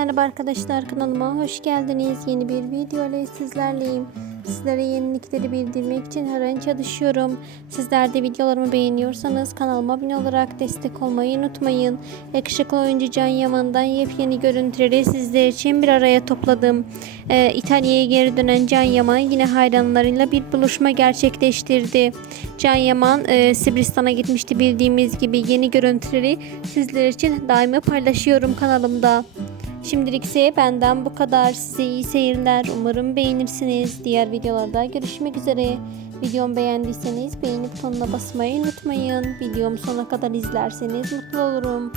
Merhaba arkadaşlar kanalıma hoş geldiniz. Yeni bir video ile sizlerleyim. Sizlere yenilikleri bildirmek için her an çalışıyorum. Sizler de videolarımı beğeniyorsanız kanalıma abone olarak destek olmayı unutmayın. Yakışıklı oyuncu Can Yaman'dan yepyeni görüntüleri sizler için bir araya topladım. Ee, İtalya'ya geri dönen Can Yaman yine hayranlarıyla bir buluşma gerçekleştirdi. Can Yaman e, Sırbistan'a gitmişti bildiğimiz gibi yeni görüntüleri sizler için daima paylaşıyorum kanalımda. Şimdilik ise benden bu kadar. Size iyi seyirler. Umarım beğenirsiniz. Diğer videolarda görüşmek üzere. Videomu beğendiyseniz beğeni butonuna basmayı unutmayın. Videomu sona kadar izlerseniz mutlu olurum.